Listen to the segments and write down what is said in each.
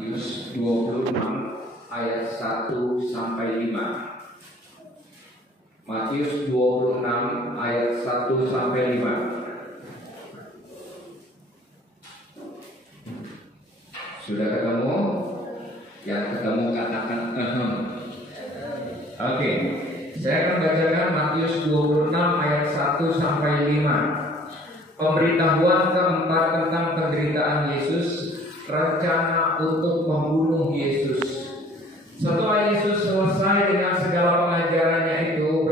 Matius 26 ayat 1 sampai 5. Matius 26 ayat 1 sampai 5. Sudah ketemu? Yang ketemu katakan Oke. Saya akan bacakan Matius 26 ayat 1 sampai 5. Pemberitahuan keempat tentang penderitaan Yesus, rencana untuk membunuh Yesus. Setelah Yesus selesai dengan segala pengajarannya itu,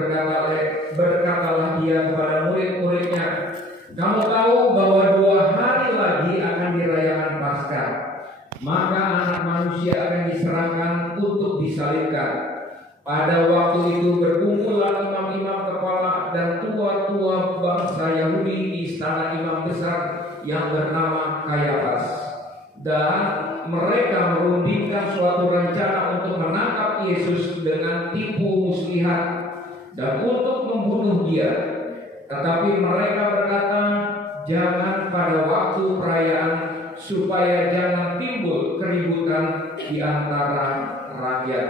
berkatalah dia kepada murid-muridnya, "Kamu tahu bahwa 2 hari lagi akan dirayakan Paskah. Maka Anak Manusia akan diserahkan untuk disalibkan. Pada waktu itu berkumpullah imam-imam kepala dan tua-tua bangsa Yahudi di istana imam besar yang bernama Kayafas. Dan mereka merundingkan suatu rencana untuk menangkap Yesus dengan tipu muslihat dan untuk membunuh dia. Tetapi mereka berkata, jangan pada waktu perayaan, supaya jangan timbul keributan di antara rakyat."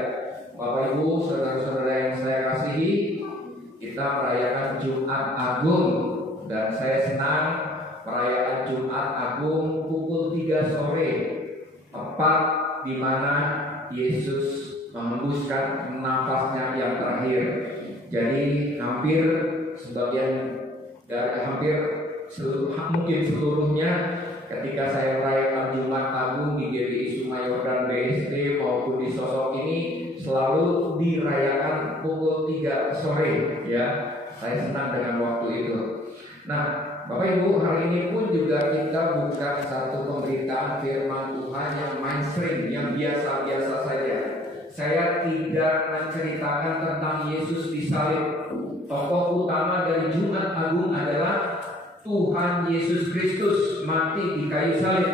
Bapak Ibu, saudara-saudara yang saya kasihi, kita merayakan Jumat Agung, dan saya senang perayaan Jumat Agung pukul 3 sore, tepat di mana Yesus menghembuskan nafasnya yang terakhir. Jadi hampir seluruhnya ketika saya merayakan Jumat Agung di GBI Sumayordan BSD maupun di Sosok ini selalu dirayakan pukul 3 sore, ya. Saya senang dengan waktu itu. Nah, Bapak Ibu, hari ini pun juga kita bukan satu pemberitaan firman Tuhan yang mainstream, yang biasa-biasa saja. Saya tidak menceritakan tentang Yesus disalib. Tokoh utama dari Jumat Agung adalah Tuhan Yesus Kristus mati di kayu salib.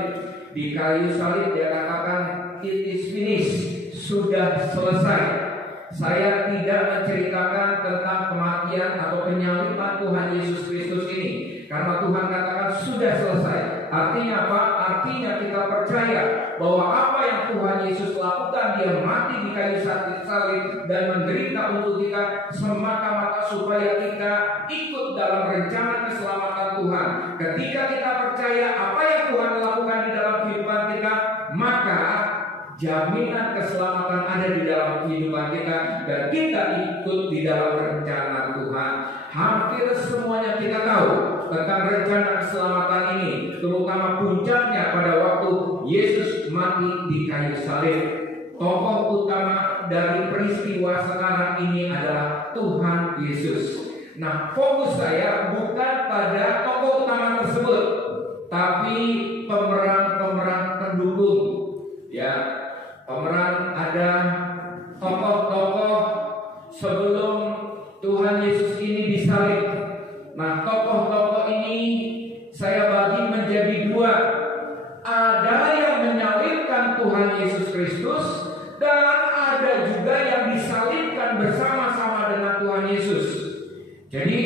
Di kayu salib dia katakan, "It is finished," sudah selesai. Saya tidak menceritakan tentang kematian atau penyaliban Tuhan Yesus Kristus ini, karena Tuhan katakan sudah selesai. Artinya apa? Artinya kita percaya bahwa apa yang Tuhan Yesus lakukan, dia mati di kayu salib dan menderita untuk kita semata-mata supaya kita ikut dalam rencana keselamatan Tuhan. Ketika kita percaya apa yang Tuhan lakukan di dalam kehidupan kita, maka jaminan keselamatan ada di dalam kehidupan kita, dan kita ikut di dalam rencana Tuhan. Hampir semuanya kita tahu tentang rencana keselamatan ini, terutama puncaknya pada waktu Yesus mati di kayu salib. Tokoh utama dari peristiwa sekarang ini adalah Tuhan Yesus. Nah, fokus saya bukan pada tokoh utama tersebut, tapi pemeran-pemeran pendukung, ya. Pemeran, ada tokoh-tokoh sebelum Tuhan Yesus ini disalib. Nah, tokoh-tokoh ini saya bagi menjadi 2. Ada yang menyalibkan Tuhan Yesus Kristus, dan ada juga yang disalibkan bersama-sama dengan Tuhan Yesus. Jadi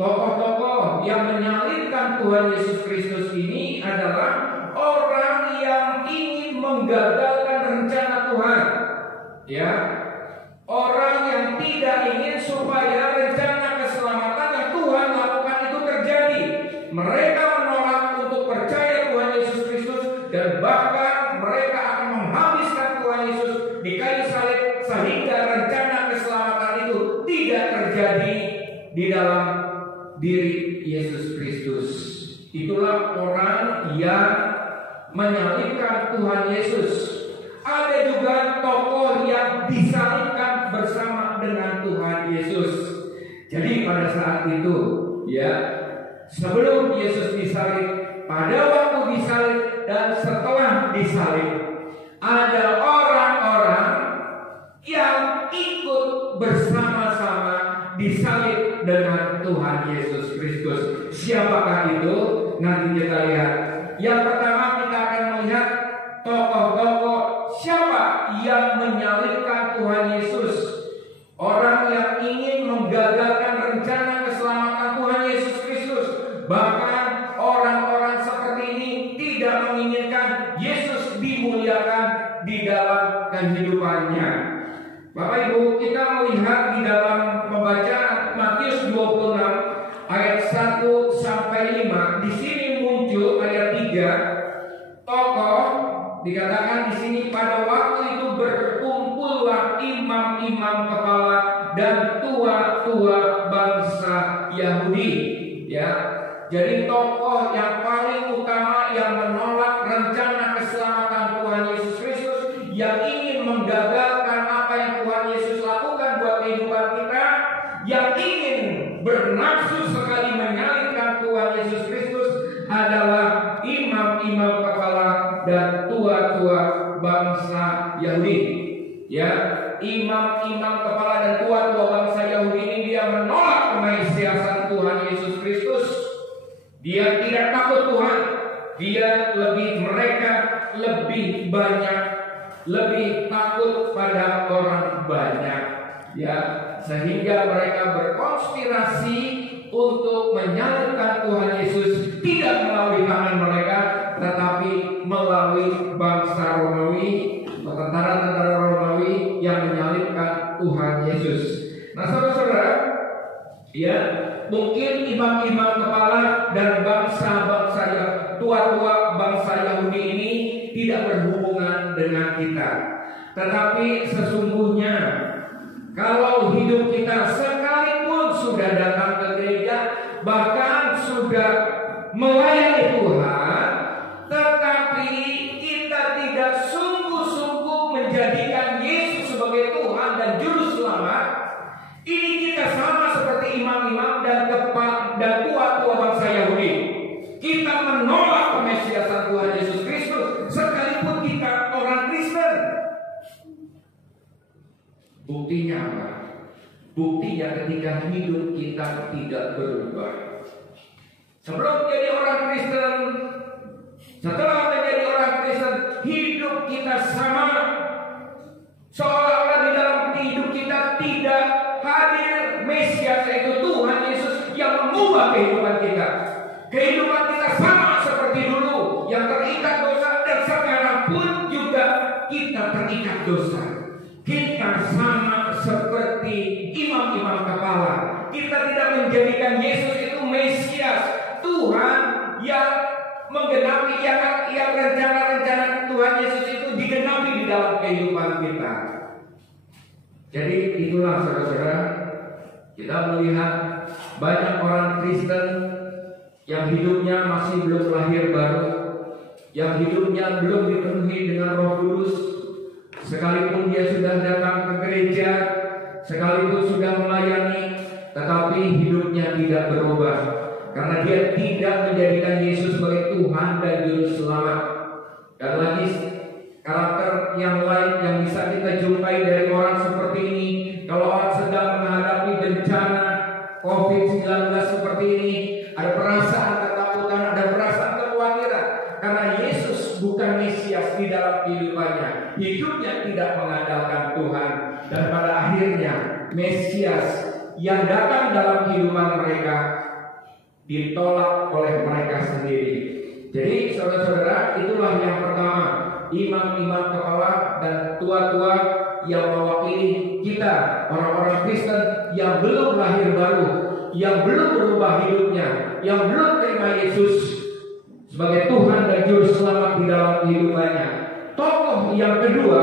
tokoh-tokoh yang menyalibkan Tuhan Yesus Kristus ini adalah orang yang ingin menggagalkan rencana Tuhan, ya. Orang yang tidak ingin supaya rencana keselamatan yang Tuhan lakukan itu terjadi. Mereka menolak untuk percaya Tuhan Yesus Kristus, dan bahkan mereka akan menghabiskan Tuhan Yesus di kayu salib sehingga rencana keselamatan itu tidak terjadi di dalam diri Yesus Kristus. Itulah orang yang menyalibkan Tuhan Yesus. Ada juga tokoh yang disalibkan bersama dengan Tuhan Yesus. Jadi pada saat itu, ya, sebelum Yesus disalib, pada waktu disalib, dan setelah disalib, ada orang-orang yang ikut bersama-sama disalib dengan Tuhan Yesus Kristus. Siapakah itu? Nanti kita lihat. Yang pertama, kita akan melihat tokoh-tokoh siapa yang menyalibkan Tuhan Yesus. Orang yang ingin menggagalkan rencana keselamatan Tuhan Yesus Kristus. Bahkan orang-orang seperti ini tidak menginginkan Yesus dimuliakan dikerjakan di dalam kehidupannya. Bapak Ibu, kita melihat di dalam membaca Matius 26 ayat 1 sampai 5. Di sini muncul ayat 3. Tokoh dikatakan di sini, pada waktu itu berkumpullah imam-imam kepala dan tua-tua bangsa Yahudi. Ya, jadi tokoh yang paling utama yang menolak rencana keselamatan Tuhan Yesus Kristus, yang ingin menggagalkan apa yang Tuhan Yesus lakukan buat kehidupan kita, yang ingin bernafsu sekali menyalibkan Tuhan Yesus Kristus, adalah imam-imam kepala dan tua-tua bangsa Yahudi. Ya, imam-imam kepala dan tua-tua bangsa Yahudi ini dia menolak kemesiasan Tuhan Yesus Kristus. Dia tidak takut Tuhan. Mereka lebih banyak, lebih takut pada orang banyak. Ya, sehingga mereka berkonspirasi untuk menyalibkan Tuhan Yesus, tidak melalui tangan mereka, tetapi melalui bangsa Romawi, tentara-tentara Romawi yang menyalibkan Tuhan Yesus. Nah, saudara-saudara, ya, mungkin imam-imam kepala dan bangsa-bangsa yang tua-tua bangsa Yahudi ini tidak berhubungan dengan kita. Tetapi sesungguhnya kalau hidup kita sekalipun sudah datang ke gereja, bahkan sudah melayani Tuhan, tetapi kita tidak sungguh-sungguh menjadikan Yesus sebagai Tuhan dan Juru Selamat, ini kita sama seperti imam-imam dan tua-tua bangsa Yahudi. Kita menolak kemesiasan Tuhan Yesus Kristus, sekalipun kita orang Kristen. Buktinya apa? Buktinya ketika hidup kita tidak berubah. Sebelum menjadi orang Kristen, setelah menjadi orang Kristen, hidup kita sama. Seolah-olah di dalam hidup kita tidak hadir Mesias, yaitu Tuhan Yesus yang mengubah kehidupan kita. Kehidupan kita sama seperti dulu, yang terikat dosa, dan sekarang pun juga kita terikat dosa. Kita sama seperti imam-imam kepala. Kita tidak menjadikan Yesus itu Mesias, Tuhan yang menggenapi, yang rencana-rencana Tuhan Yesus itu digenapi di dalam kehidupan kita. Jadi itulah saudara-saudara, kita melihat banyak orang Kristen yang hidupnya masih belum lahir baru, yang hidupnya belum dipenuhi dengan Roh Kudus. Sekalipun dia sudah datang ke gereja, sekalipun sudah melayani, tetapi hidupnya tidak berubah, karena dia tidak menjadikan Yesus sebagai Tuhan dan Juru Selamat. Dan lagi karakter yang lain yang bisa kita jumpai dari orang seperti ini, kalau orang sedang menghadapi bencana COVID-19 seperti ini, ada perasaan ketakutan, ada perasaan kekhawatiran, karena Yesus bukan Mesias di dalam kehidupannya. Hidupnya tidak mengandalkan Tuhan, dan pada akhirnya Mesias yang datang dalam kehidupan mereka ditolak oleh mereka sendiri. Jadi saudara-saudara, itulah yang pertama, imam-imam kepala dan tua-tua yang mewakili kita, orang-orang Kristen yang belum lahir baru, yang belum berubah hidupnya, yang belum terima Yesus sebagai Tuhan dan Juru Selamat di dalam kehidupannya. Tokoh yang kedua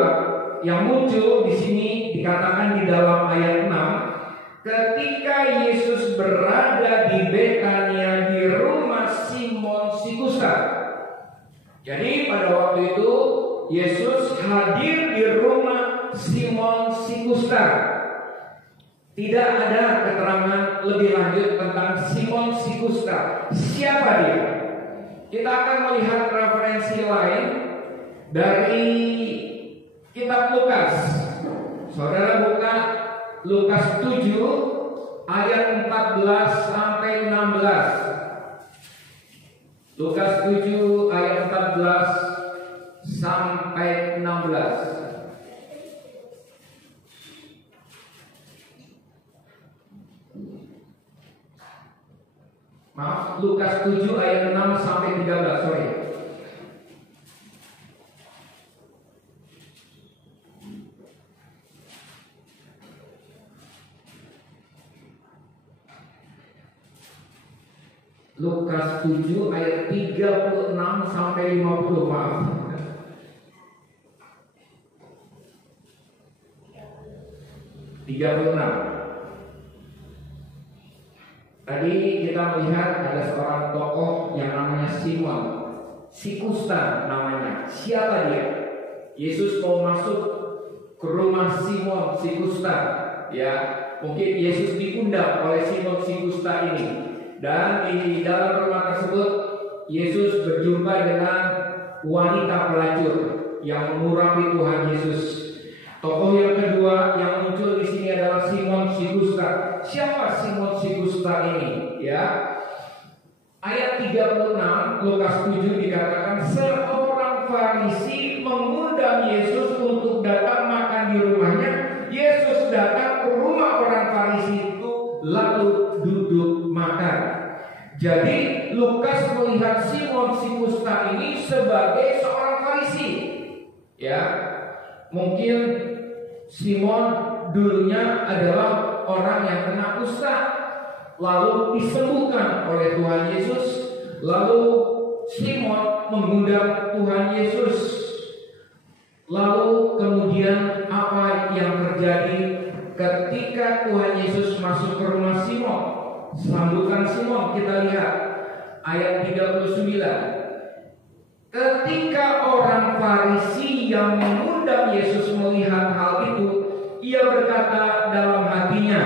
yang muncul di sini dikatakan di dalam ayat 6, ketika Yesus berada di Betania di rumah Simon si kusta. Jadi pada waktu itu Yesus hadir di rumah Simon si kusta. Tidak ada keterangan lebih lanjut tentang Simon si kusta. Siapa dia? Kita akan melihat referensi lain dari kitab Lukas. Saudara buka Lukas 7 ayat 14 sampai 16. Lukas 7 ayat 14 sampai 16. Maaf, Lukas 7 ayat 6 sampai 13, sorry. Lukas 7 ayat 36 sampai 50, maaf. Tadi kita melihat ada seorang tokoh yang namanya Simon, si kusta namanya. Siapa dia? Yesus mau masuk ke rumah Simon si kusta, ya. Mungkin Yesus diundang oleh Simon si kusta ini. Dan di dalam rumah tersebut Yesus berjumpa dengan wanita pelacur yang mengurapi Tuhan Yesus. Tokoh yang kedua yang muncul di sini adalah Simon si kusta. Siapa Simon si kusta ini? Ya. Ayat 36 Lukas 7 dikatakan seorang Farisi mengundang Yesus untuk datang makan di rumahnya. Yesus datang ke rumah orang Farisi itu lalu duduk makan. Jadi Lukas melihat Simon si kusta ini sebagai seorang Farisi. Ya. Mungkin Simon dulunya adalah orang yang kena kusta, lalu disembuhkan oleh Tuhan Yesus. Lalu Simon mengundang Tuhan Yesus. Lalu kemudian apa yang terjadi ketika Tuhan Yesus masuk ke rumah Simon? Sambutan Simon kita lihat ayat 39. Ketika orang Farisi yang mengundang Yesus melihat hal itu, ia berkata dalam hatinya,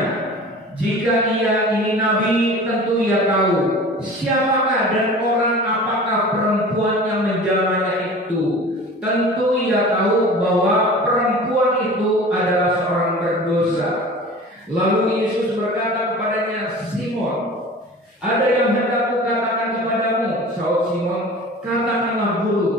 jika ia ini nabi, tentu ia tahu siapakah dan orang apakah perempuan yang menjalannya itu. Tentu ia tahu bahwa perempuan itu adalah seorang berdosa. Lalu Yesus berkata kepadanya, Simon, ada yang hendak kukatakan kepadamu. Saud Simon, katakanlah guru.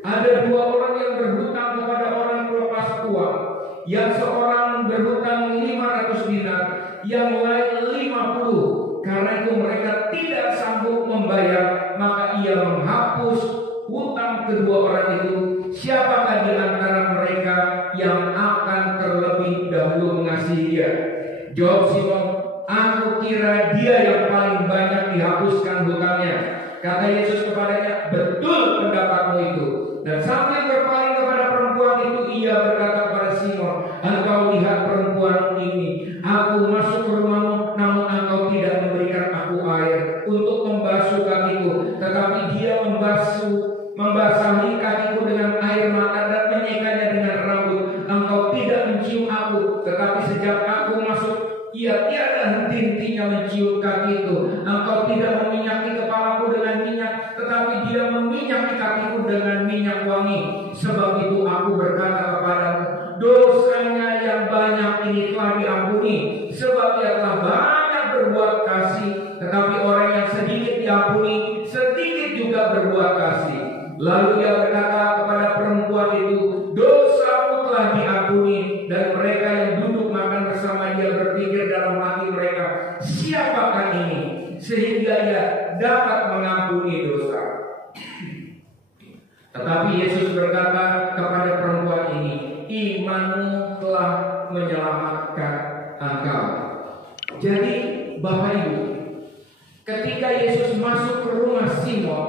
Ada dua orang yang berhutang kepada orang pelepas uang. Yang seorang berhutang 500 dinar, yang lain 50. Karena itu mereka tidak sanggup membayar, maka ia menghapus hutang kedua orang itu. Siapakah di antara mereka yang akan terlebih dahulu mengasihi dia? Jawab Simon, aku kira dia yang paling banyak dihapuskan hutangnya. Kata Yesus kepadanya, betul pendapatmu itu. Dan sambil berpaling kepada perempuan itu, ia berkata kepada Simon, engkau lihat perempuan ini. Aku masuk ke rumahmu, namun engkau tidak memberikan aku air untuk membasuh kakiku, tetapi dia membasahi kakiku dengan air mata dan menyekanya dengan rambut. Engkau tidak mencium aku, tetapi sejak aku masuk, ia tiada henti-hentinya mencium kakiku. Engkau tidak meminyaki kepalaku dengan minyak, tetapi dia meminyaki kakiku dengan minyak wangi. Sebab itu aku berkata kepadamu, dosanya yang banyak ini telah diampuni, sebab ia telah banyak berbuat kasih. Tetapi orang yang sedikit diampuni, sedikit juga berbuat kasih. Lalu ia berkata kepada perempuan itu, dosamu telah diampuni. Dan mereka yang duduk makan bersama dia berpikir dalam hati mereka, siapakah ini sehingga ia dapat mengampuni dosa? Tetapi Yesus berkata kepada perempuan ini, imanmu telah menyelamatkan engkau. Jadi Bapak Ibu, ketika Yesus masuk ke rumah Simon,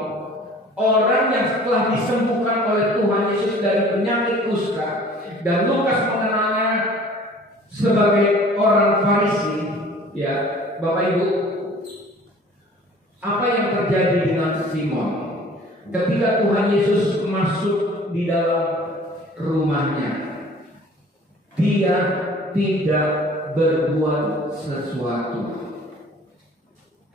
orang yang setelah disembuhkan oleh Tuhan Yesus dari penyakit kusta, dan Lukas mengenalnya sebagai orang Farisi, ya Bapak Ibu, apa yang terjadi dengan Simon ketika Tuhan Yesus masuk di dalam rumahnya? Dia tidak berbuat sesuatu.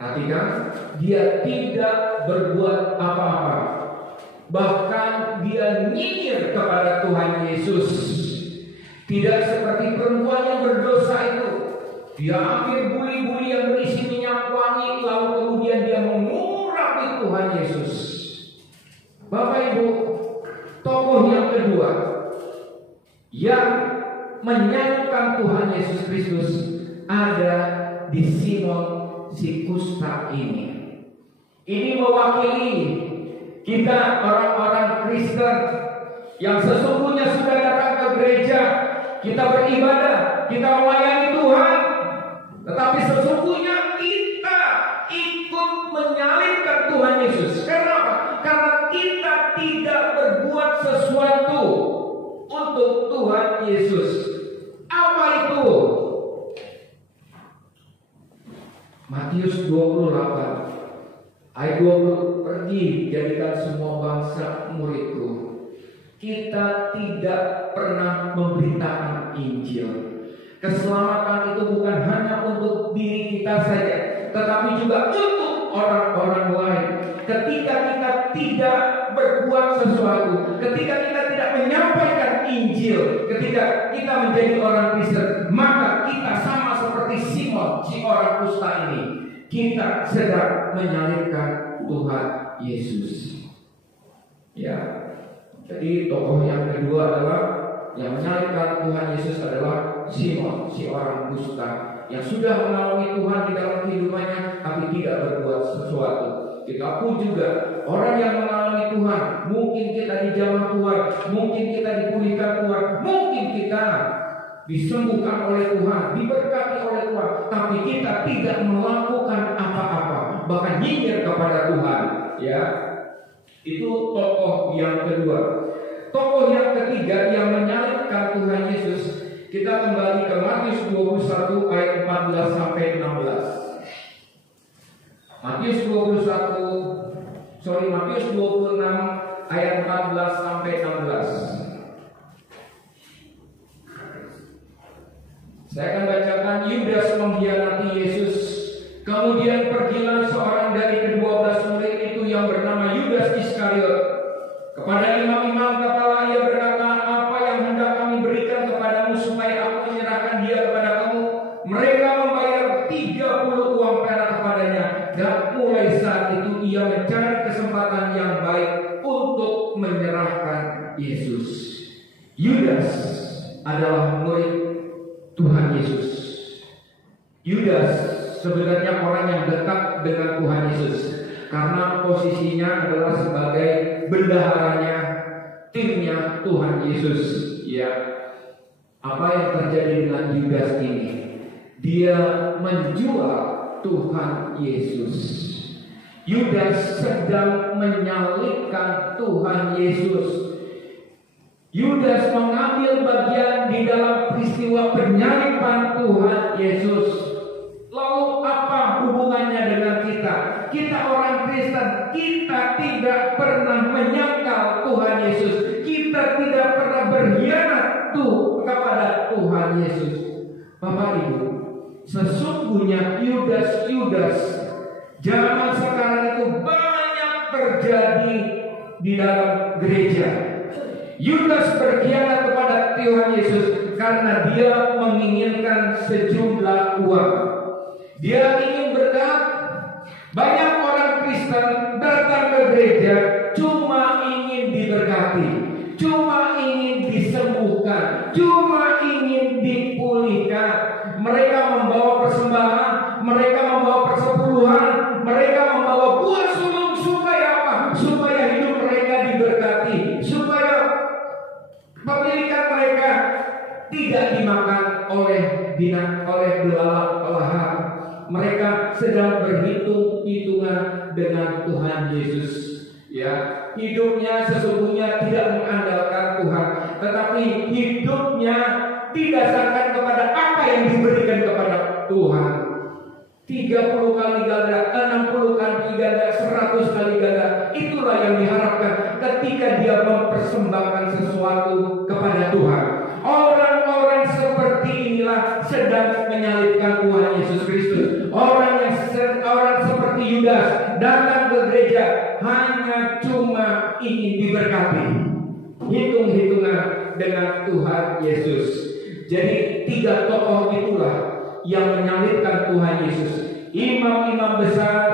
Perhatikan, dia tidak berbuat apa-apa. Bahkan dia nyinyir kepada Tuhan Yesus. Tidak seperti perempuan yang berdosa itu. Dia ambil buli-buli yang berisi minyak wangi, lalu kemudian dia mengurapi Tuhan Yesus. Bapak Ibu, tokoh yang kedua yang menyatukan Tuhan Yesus Kristus ada di Simon si kusta ini. Ini mewakili kita orang-orang Kristen yang sesungguhnya sudah datang ke gereja, kita beribadah, kita melayani Tuhan, tetapi sesungguhnya kita ikut menyalip Yesus. Apa itu? Matius 28 ayat 20, pergi jadikan semua bangsa muridku. Kita tidak pernah memberitakan Injil. Keselamatan itu bukan hanya untuk diri kita saja, tetapi juga untuk orang-orang lain. Ketika kita tidak berbuat sesuatu, ketika kita tidak menyampaikan Injil, ketika kita menjadi orang Kristen, maka kita sama seperti Simon, si orang kusta ini. Kita sedang menyalibkan Tuhan Yesus. Ya, jadi tokoh yang kedua adalah yang menyalibkan Tuhan Yesus adalah Simon, si orang kusta yang sudah mengalami Tuhan di dalam kehidupannya, tapi tidak berbuat sesuatu. Kita pun juga orang yang mengalami Tuhan, mungkin kita dijamah Tuhan, mungkin kita dipulihkan Tuhan, mungkin kita disembuhkan oleh Tuhan, diberkati oleh Tuhan, tapi kita tidak melakukan apa-apa, bahkan nyinyir kepada Tuhan. Ya, itu tokoh yang kedua. Tokoh yang ketiga yang menyalibkan Tuhan Yesus, kita kembali ke Matius 21 ayat 14 sampai 16. Matius 26 ayat 14 sampai 16. Saya akan bacakan. Yudas mengkhianati Yesus. Kemudian pergilah seorang dari ke-12 murid itu yang bernama Yudas Iskariot. Kepada imam-imam kepala ia berkata, apa yang hendak kami berikan kepadamu supaya aku menyerahkan dia kepada kamu? Mereka membayar 30 uang perak kepadanya. Dan mulai saat itu ia mencari kesempatan yang baik untuk menyerahkan Yesus. Yudas adalah murid Tuhan Yesus. Yudas sebenarnya orang yang dekat dengan Tuhan Yesus karena posisinya adalah sebagai bendaharanya, timnya Tuhan Yesus. Ya, apa yang terjadi dengan Yudas ini? Dia menjual Tuhan Yesus. Yudas sedang menyalibkan Tuhan Yesus. Yudas mengambil bagian di dalam peristiwa penyaliban Tuhan Yesus. Lalu apa hubungannya dengan kita? Kita orang Kristen, kita tidak pernah menyangkal Tuhan Yesus. Kita tidak pernah berkhianat kepada Tuhan Yesus. Bapak Ibu, sesungguhnya Yudas zaman sekarang itu banyak terjadi di dalam gereja. Yudas berkhianat kepada Tuhan Yesus karena dia menginginkan sejumlah uang. Dia ingin berkat. Banyak orang Kristen datang ke gereja cuma ingin diberkati, cuma ingin disembuhkan, cuma ingin dipulihkan. Mereka membawa persembahan, mereka membawa persepuluhan, mereka membawa buah sulung supaya apa? Supaya hidup mereka diberkati, supaya pemilikan mereka tidak dimakan oleh belalang. Mereka sedang berhitung-hitungan dengan Tuhan Yesus. Ya, hidupnya sesungguhnya tidak mengandalkan Tuhan, tetapi hidupnya didasarkan kepada apa yang diberikan kepada Tuhan. 30 kali ganda, 60 kali ganda, 100 kali ganda. Itulah yang diharapkan ketika dia mempersembahkan sesuatu kepada Tuhan. Orang-orang seperti inilah sedang menyalibkan Tuhan Yesus Kristus. Orang seperti Yudas datang ke gereja hanya cuma ingin diberkati, hitung-hitungan dengan Tuhan Yesus. Jadi 3 tokoh itulah yang menyalibkan Tuhan Yesus. Imam-imam besar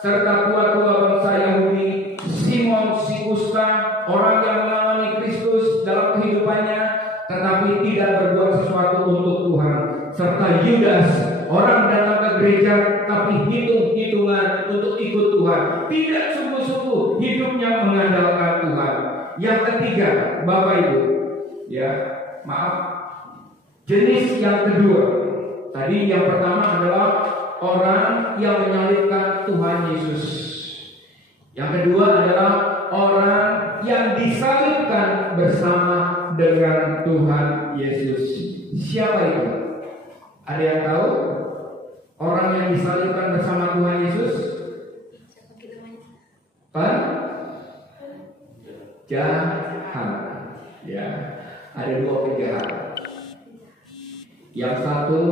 serta tua-tua bangsa Yahudi, Simon si kusta, orang yang mengalami Kristus dalam kehidupannya tetapi tidak berbuat sesuatu untuk Tuhan, serta Yudas, orang datang ke gereja tapi hitung-hitungan untuk ikut Tuhan, tidak sungguh-sungguh hidupnya mengandalkan Tuhan. Yang ketiga, Bapak Ibu, jenis yang kedua. Tadi yang pertama adalah orang yang menyalibkan Tuhan Yesus. Yang kedua adalah orang yang disalibkan bersama dengan Tuhan Yesus. Siapa itu? Ada yang tahu? Orang yang disalibkan bersama Tuhan Yesus? Penjahat. Ya, ada dua penjahat. Yang satu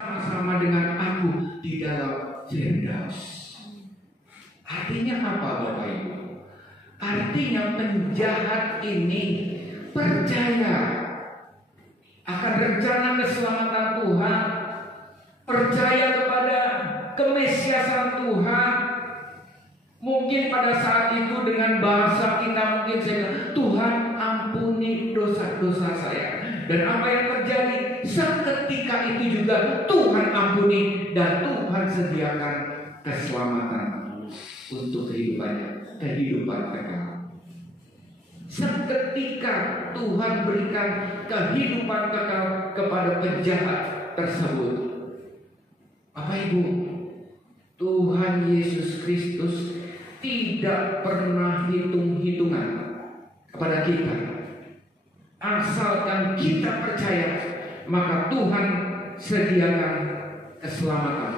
sama dengan aku di dalam Firdaus. Artinya apa, Bapak Ibu? Artinya penjahat ini percaya akan rencana keselamatan Tuhan, percaya kepada kemesiasan Tuhan. Mungkin pada saat itu dengan bahasa kita mungkin saya bilang, Tuhan ampuni dosa-dosa saya. Dan apa yang terjadi seketika itu juga Tuhan ampuni dan Tuhan sediakan keselamatan untuk kehidupannya, kehidupan kekal. Seketika Tuhan berikan kehidupan kekal kepada penjahat tersebut. Bapak Ibu, Tuhan Yesus Kristus tidak pernah hitung-hitungan kepada kita. Asalkan kita percaya, maka Tuhan sediakan keselamatan.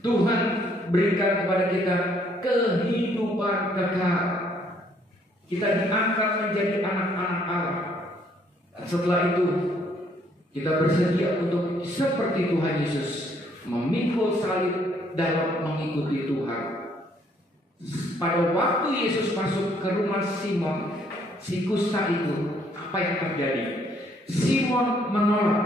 Tuhan berikan kepada kita kehidupan kekal. Kita diangkat menjadi anak-anak Allah. Dan setelah itu kita bersedia untuk seperti Tuhan Yesus memikul salib dalam mengikuti Tuhan. Pada waktu Yesus masuk ke rumah Simon si kusta itu, apa yang terjadi? Simon menolak.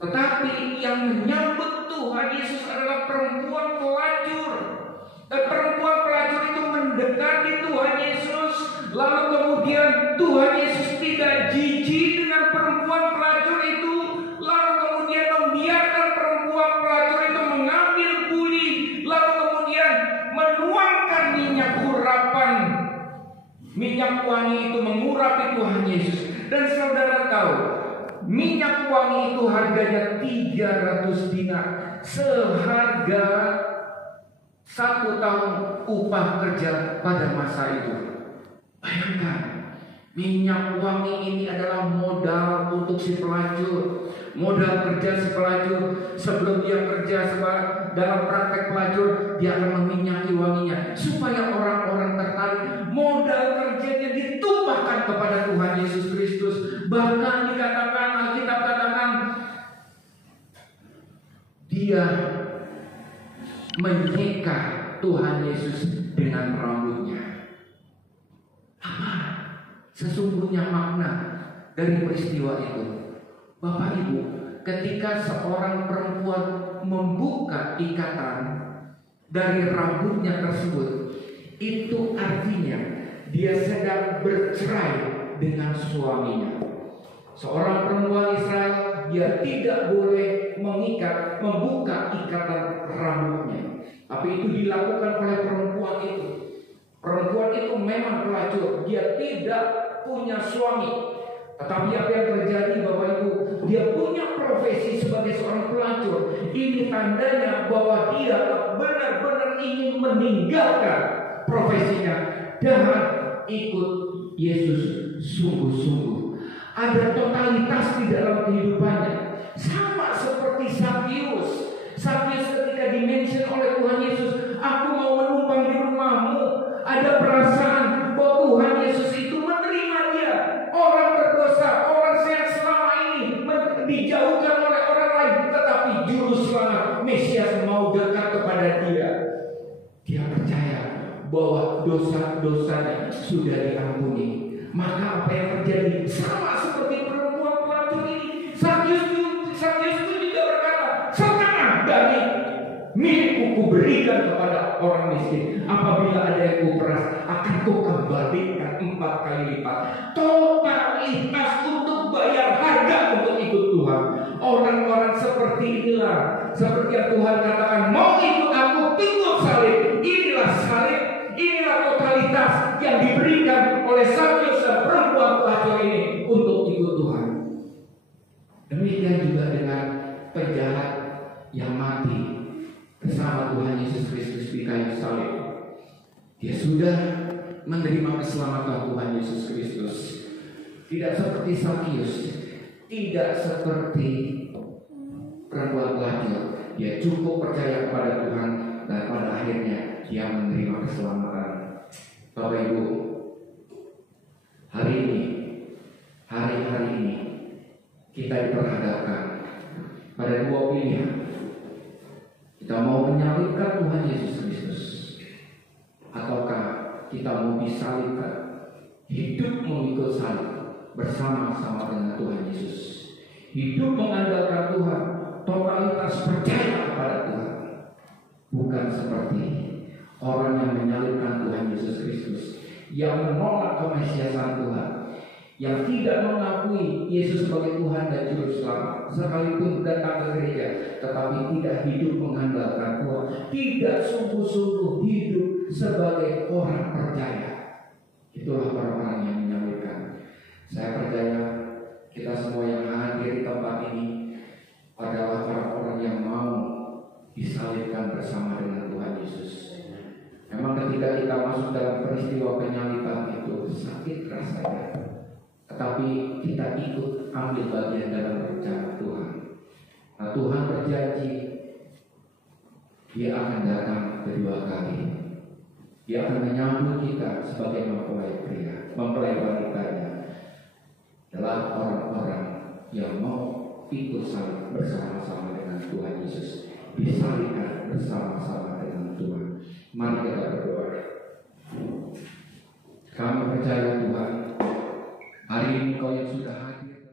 Tetapi yang menyambut Tuhan Yesus adalah perempuan pelacur. Dan perempuan pelacur itu mendekati Tuhan Yesus. Lalu kemudian Tuhan Yesus tidak jijik dengan perempuan pelacur itu. Lalu kemudian membiarkan perempuan pelacur itu mengambil buli. Lalu kemudian menuangkan minyak urapan. Minyak wangi itu mengurapi Tuhan Yesus. Dan saudara tahu, minyak wangi itu harganya 300 dinar. Seharga 1 tahun upah kerja pada masa itu. Bayangkan, minyak wangi ini adalah modal untuk si pelacur. Modal kerja si pelacur. Sebelum dia kerja dalam praktek pelacur, dia akan meminyaki wanginya supaya orang-orang tertarik. Modal kerjanya ditumpahkan kepada Tuhan Yesus Kristus. Bahkan dikatakan, Alkitab katakan, dia menyeka Tuhan Yesus dengan rambutnya. Apa sesungguhnya makna dari peristiwa itu? Bapak Ibu, ketika seorang perempuan membuka ikatan dari rambutnya tersebut, itu artinya dia sedang bercerai dengan suaminya. Seorang perempuan Israel, dia tidak boleh membuka ikatan rambutnya. Tapi itu dilakukan oleh perempuan itu. Perempuan itu memang pelacur, dia tidak punya suami. Tetapi apa yang terjadi, Bapak Ibu, dia punya profesi sebagai seorang pelacur. Ini tandanya bahwa dia benar-benar ingin meninggalkan profesinya dan ikut Yesus sungguh-sungguh. Ada totalitas di dalam kehidupannya. Sama seperti Sakius. Sakius ketika dimention oleh Tuhan Yesus, aku mau menumpang di rumahmu. Ada perasaan bahwa Tuhan Yesus itu menerima dia. Orang berdosa, orang sehat selama ini dijauhkan oleh orang lain, tetapi juru selamat Mesias mau dekat kepada dia. Dia percaya bahwa dosa-dosanya sudah diampuni. Maka apa yang terjadi? Sama seperti perempuan pelacur ini. Sakius itu juga berkata, setengah dari milikku kuberikan kepada orang miskin. Apabila ada yang kuperas, akan kukembalikan 4 kali lipat. Totalitas untuk bayar harga untuk ikut Tuhan. Orang-orang seperti inilah, seperti yang Tuhan katakan, mau ikut aku, pikul salib. Inilah salib. Inilah totalitas yang diberikan oleh Sakius dan perempuan pelacur ini untuk ikut Tuhan. Demikian juga dengan penjahat yang mati bersama Tuhan Yesus Kristus di kayu salib. Dia sudah menerima keselamatan Tuhan Yesus Kristus. Tidak seperti Sakius, tidak seperti perempuan pelacur. Dia cukup percaya kepada Tuhan dan pada akhirnya dia menerima keselamatan. Bapak Ibu, hari-hari ini kita diperhadapkan pada dua pilihan. Kita mau menyalibkan Tuhan Yesus Kristus, ataukah kita mau disalibkan, hidup mengikut salib bersama-sama dengan Tuhan Yesus, hidup mengandalkan Tuhan, totalitas percaya kepada Tuhan, bukan seperti orang yang menyalibkan Tuhan Yesus Kristus, yang menolak kemesiasan Tuhan, yang tidak mengakui Yesus sebagai Tuhan dan Juru Selamat, sekalipun datang ke gereja, tetapi tidak hidup mengandalkan Tuhan, tidak sungguh-sungguh hidup sebagai orang percaya. Itulah orang-orang yang menyalibkan. Saya percaya kita semua yang hadir di tempat ini adalah orang-orang yang mau disalibkan bersama dengan Tuhan Yesus. Memang ketika kita masuk dalam peristiwa penyaliban itu sakit rasanya, tetapi kita ikut ambil bagian dalam rencana Tuhan. Nah, Tuhan berjanji Dia akan datang kedua kali. Dia akan menyambut kita sebagai mempelai pria, mempelai wanitanya, adalah orang-orang yang mau ikut salib bersama-sama dengan Tuhan Yesus, disalibkan bersama-sama dengan Tuhan. Mari kita berdoa. Kami percaya Tuhan, hari ini Kau yang sudah hadir